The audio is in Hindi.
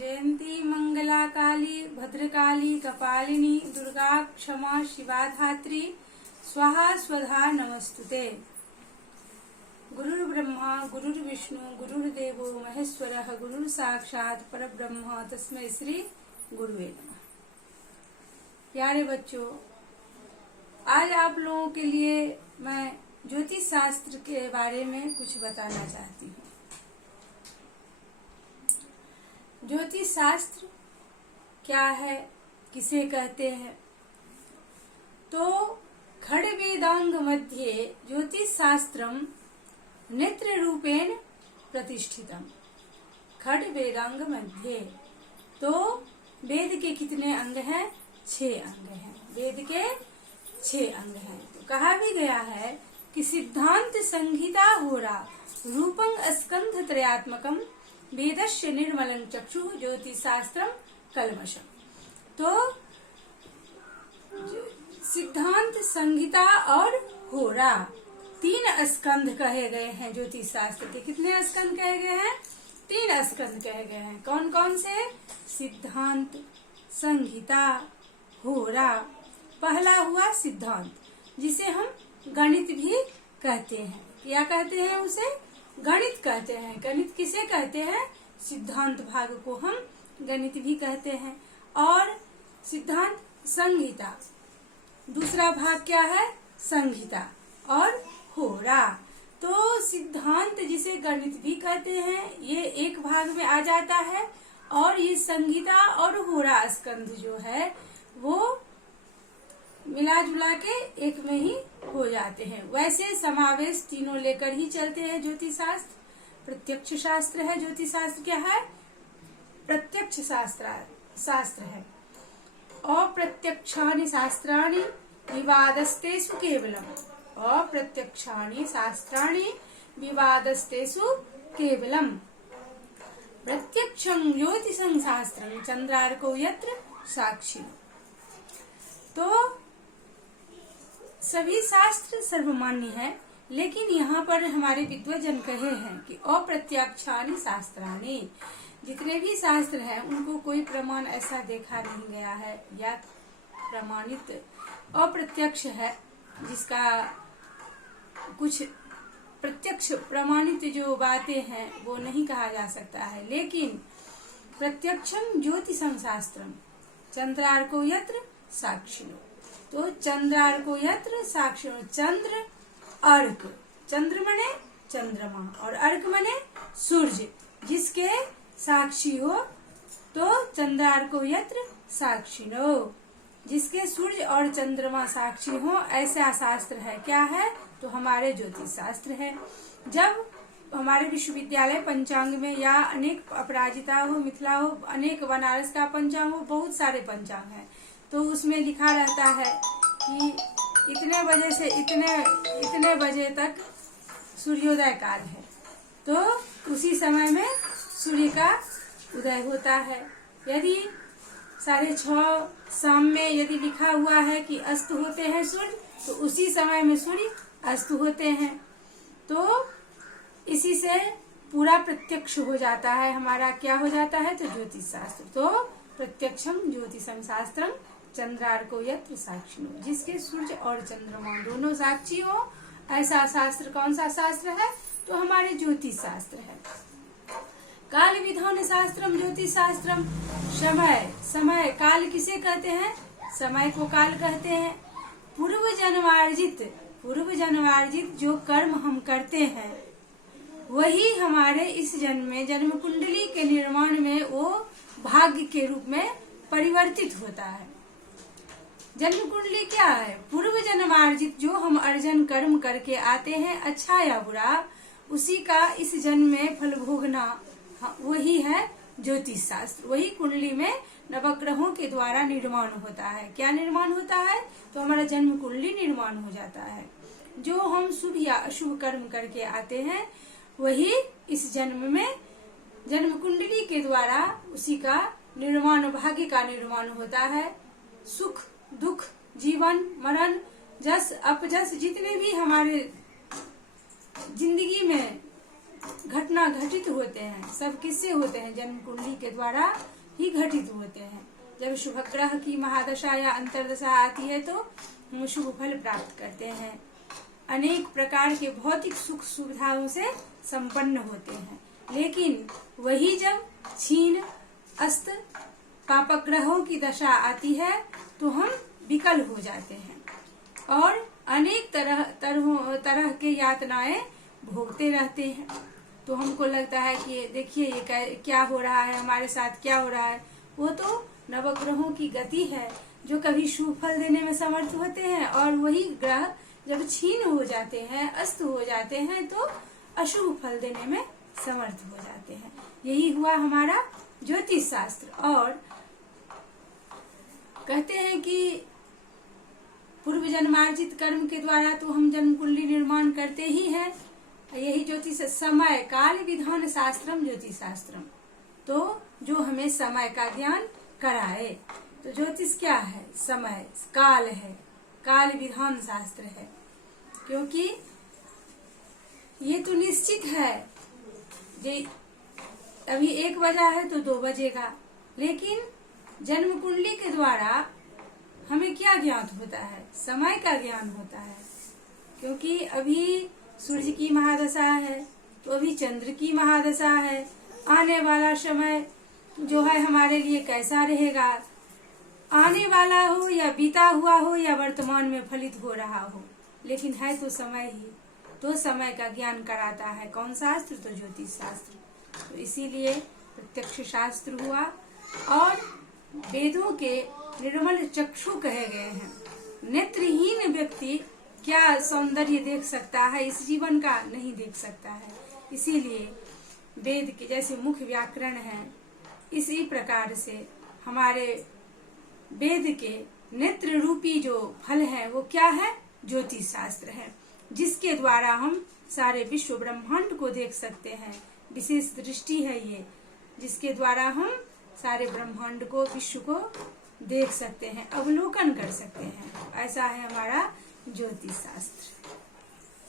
जयंती मंगला काली भद्रकाली कपालिनी दुर्गा क्षमा शिवा धात्री स्वाहा स्वधा नमस्तुते। गुरुर्ब्रह्मा गुरुर्विष्णु गुरुर्देवो महेश्वरः गुरुर् साक्षात् परब्रह्म तस्मै श्री गुरुवे नमः। प्यारे बच्चों, आज आप लोगों के लिए मैं ज्योतिष शास्त्र के बारे में कुछ बताना चाहती हूँ। ज्योतिष शास्त्र क्या है, किसे कहते हैं? तो खड़ वेदांग मध्ये ज्योतिष शास्त्रम नेत्र रूपेण प्रतिष्ठितम। खड़ वेदांग मध्ये, तो वेद के कितने अंग हैं? 6 अंग हैं। वेद के 6 अंग हैं। तो कहा भी गया है कि सिद्धांत संहिता होरा रूपं स्कंध त्रयात्मकम वेदस्य निर्मलं चक्षु ज्योतिष शास्त्रम कलमशम। तो सिद्धांत संहिता और होरा 3 स्कंध कहे गए हैं। ज्योतिष शास्त्र के कितने स्कंध कहे गए हैं? 3 स्कंध कहे गए हैं। कौन कौन से? सिद्धांत, संहिता, होरा। पहला हुआ सिद्धांत, जिसे हम गणित भी कहते हैं। क्या कहते हैं? उसे गणित कहते हैं। गणित किसे कहते हैं? सिद्धांत भाग को हम गणित भी कहते हैं। और सिद्धांत संहिता, दूसरा भाग क्या है? संहिता और होरा। तो सिद्धांत जिसे गणित भी कहते हैं, ये एक भाग में आ जाता है। और ये संहिता और होरा स्कंध जो है वो मिला जुला के एक में ही हो जाते हैं। वैसे समावेश तीनों लेकर ही चलते हैं ज्योतिष शास्त्र। प्रत्यक्ष शास्त्र है ज्योतिष शास्त्र। क्या है? प्रत्यक्ष शास्त्र है। अप्रत्यक्षानि शास्त्राणि विवादस्तेषु केवलम। अप्रत्यक्षानि शास्त्राणि विवादस्तेषु केवलम। प्रत्यक्षं ज्योतिषं शास्त्रं चंद्रार्को यत्र साक्षी। तो सभी शास्त्र सर्वमान्य है, लेकिन यहाँ पर हमारे विद्वजन कहे हैं कि अप्रत्यक्षानि शास्त्राणि, जितने भी शास्त्र हैं उनको कोई प्रमाण ऐसा देखा नहीं गया है या प्रमाणित अप्रत्यक्ष है, जिसका कुछ प्रत्यक्ष प्रमाणित जो बातें हैं वो नहीं कहा जा सकता है। लेकिन प्रत्यक्षम ज्योतिषं शास्त्रम चंद्रार्को यत्र साक्षिणो। तो चंद्रार्को यत्र साक्षिणो, चंद्र अर्क, चंद्र मने चंद्रमा और अर्क मने सूर्य, जिसके साक्षी हो। तो चंद्रार्को यत्र साक्षिणो, जिसके सूर्य और चंद्रमा साक्षी हो, ऐसा शास्त्र है। क्या है? तो हमारे ज्योतिष शास्त्र है। जब हमारे विश्वविद्यालय पंचांग में या अनेक अपराजिता हो, मिथिला हो, अनेक बनारस का पंचांग हो, बहुत सारे पंचांग हैं, तो उसमें लिखा रहता है कि इतने बजे से इतने बजे तक सूर्योदय काल है। तो उसी समय में सूर्य का उदय होता है। यदि 6:30 शाम में यदि लिखा हुआ है कि अस्त होते हैं सूर्य, तो उसी समय में सूर्य अस्त होते हैं। तो इसी से पूरा प्रत्यक्ष हो जाता है। हमारा क्या हो जाता है? तो ज्योतिष शास्त्र। तो प्रत्यक्षम ज्योतिषं शास्त्रम चंद्रार्को यत्र साक्षिणो, जिसके सूर्य और चंद्रमा दोनों साक्षी हो, ऐसा शास्त्र कौन सा शास्त्र है? तो हमारे ज्योतिष शास्त्र है। काल विधान शास्त्रम ज्योतिष शास्त्रम। समय काल किसे कहते हैं? समय को काल कहते हैं। पूर्व जन्मार्जित जो कर्म हम करते हैं, वही हमारे इस जन्म में जन्म कुंडली के निर्माण में वो भाग्य के रूप में परिवर्तित होता है। जन्म कुंडली क्या है? पूर्व जन्मार्जित जो हम अर्जन कर्म करके आते हैं, अच्छा या बुरा, उसी का इस जन्म में फल भोगना, वही है ज्योतिष शास्त्र। वही कुंडली में नवग्रहों के द्वारा निर्माण होता है। क्या निर्माण होता है? तो हमारा जन्म कुंडली निर्माण हो जाता है। जो हम शुभ या अशुभ कर्म करके आते हैं, वही इस जन्म में जन्म कुंडली के द्वारा उसी का निर्माण, भाग्य का निर्माण होता है। सुख दुख, जीवन मरण, जस अपजस, जितने भी हमारे जिंदगी में घटना घटित होते हैं। सब किससे होते हैं? जन्म कुंडली के द्वारा ही घटित होते हैं। जब शुभ ग्रह की महादशा या अंतरदशा आती है तो हम शुभ फल प्राप्त करते हैं, अनेक प्रकार के भौतिक सुख सुविधाओं से संपन्न होते हैं। लेकिन वही जब क्षीण अस्त पापक ग्रहों की दशा आती है तो हम विकल हो जाते हैं और अनेक तरह के यातनाएं भोगते रहते हैं। तो हमको लगता है कि देखिए ये क्या हो रहा है, हमारे साथ क्या हो रहा है। वो तो नवग्रहों की गति है जो कभी शुभ फल देने में समर्थ होते हैं और वही ग्रह जब क्षीण हो जाते हैं, अस्त हो जाते हैं तो अशुभ फल देने में समर्थ हो जाते हैं। यही हुआ हमारा ज्योतिष शास्त्र। और कहते हैं कि पूर्व जन्मार्जित कर्म के द्वारा तो हम जन्म कुंडली निर्माण करते ही हैं। यही ज्योतिष समय काल विधान शास्त्रम ज्योतिष शास्त्रम, तो जो हमें समय का ज्ञान कराए। तो ज्योतिष क्या है? समय काल है, काल विधान शास्त्र है। क्योंकि ये तो निश्चित है जे अभी 1 बजा है तो 2 बजेगा, लेकिन जन्म कुंडली के द्वारा हमें क्या ज्ञात होता है? समय का ज्ञान होता है। क्योंकि अभी सूर्य की महादशा है तो अभी चंद्र की महादशा है। आने वाला समय जो है हमारे लिए कैसा रहेगा, आने वाला हो या बीता हुआ हो या वर्तमान में फलित हो रहा हो, लेकिन है तो समय ही। तो समय का ज्ञान कराता है कौन शास्त्र? तो ज्योतिष शास्त्र। तो इसीलिए प्रत्यक्ष शास्त्र हुआ। और वेदों के निर्मल चक्षु कहे गए हैं। नेत्रहीन व्यक्ति क्या सौंदर्य देख सकता है? इस जीवन का नहीं देख सकता है। इसीलिए वेद के जैसे मुख्य व्याकरण है, इसी प्रकार से हमारे वेद के नेत्र रूपी जो फल है वो क्या है? ज्योतिष शास्त्र है, जिसके द्वारा हम सारे विश्व ब्रह्मांड को देख सकते हैं। विशेष दृष्टि है ये, जिसके द्वारा हम सारे ब्रह्मांड को, विश्व को देख सकते हैं, अवलोकन कर सकते हैं। ऐसा है हमारा ज्योतिष शास्त्र।